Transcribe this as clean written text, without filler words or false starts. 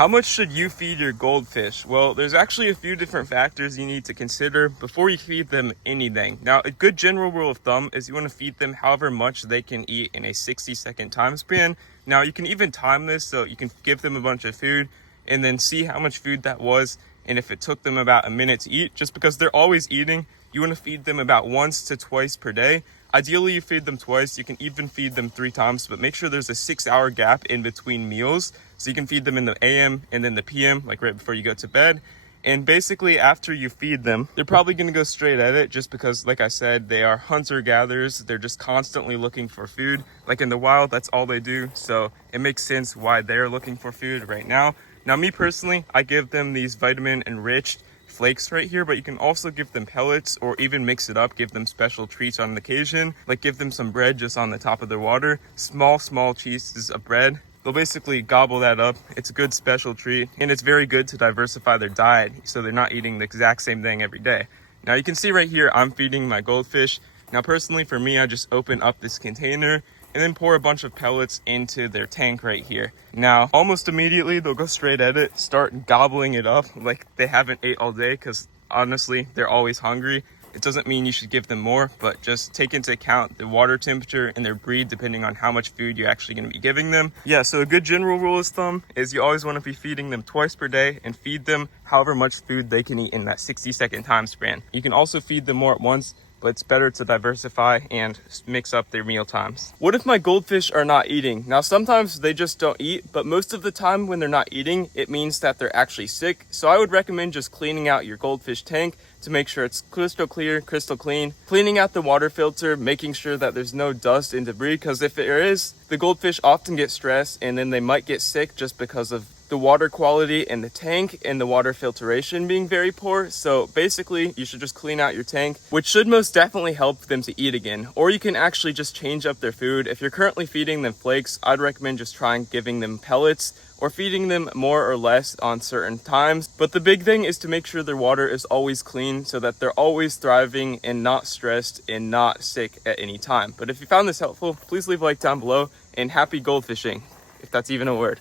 How much should you feed your goldfish? Well, there's actually a few different factors you need to consider before you feed them anything. Now, a good general rule of thumb is you want to feed them however much they can eat in a 60-second time span. Now, you can even time this, so you can give them a bunch of food and then see how much food that was, and if it took them about a minute to eat. Just because they're always eating, you want to feed them about once to twice per day. Ideally, you feed them twice. You can even feed them 3 times, but make sure there's a 6-hour gap in between meals. So you can feed them in the AM and then the PM, like right before you go to bed. And basically, after you feed them, they're probably going to go straight at it just because, like I said, they are hunter-gatherers. They're just constantly looking for food. Like in the wild, that's all they do. So it makes sense why they're looking for food right now. Now, me personally, I give them these vitamin-enriched flakes right here, but you can also give them pellets or even mix it up, give them special treats on occasion, like give them some bread just on the top of their water, small pieces of bread. They'll basically gobble that up. It's a good special treat, and it's very good to diversify their diet so they're not eating the exact same thing every day. Now you can see right here, I'm feeding my goldfish. Now personally for me, I just open up this container and then pour a bunch of pellets into their tank right here. Now, almost immediately, they'll go straight at it, start gobbling it up like they haven't ate all day, because honestly, they're always hungry. It doesn't mean you should give them more, but just take into account the water temperature and their breed depending on how much food you're actually going to be giving them. Yeah, so a good general rule of thumb is you always want to be feeding them twice per day and feed them however much food they can eat in that 60-second time span. You can also feed them more at once, but it's better to diversify and mix up their meal times. What if my goldfish are not eating? Now, sometimes they just don't eat, but most of the time when they're not eating, it means that they're actually sick. So I would recommend just cleaning out your goldfish tank to make sure it's crystal clear, crystal clean. Cleaning out the water filter, making sure that there's no dust and debris, because if there is, the goldfish often get stressed and then they might get sick just because of the water quality in the tank and the water filtration being very poor. So basically, you should just clean out your tank, which should most definitely help them to eat again. Or you can actually just change up their food. If you're currently feeding them flakes, I'd recommend just trying giving them pellets or feeding them more or less on certain times. But the big thing is to make sure their water is always clean so that they're always thriving and not stressed and not sick at any time. But if you found this helpful, please leave a like down below, and happy goldfishing, if that's even a word.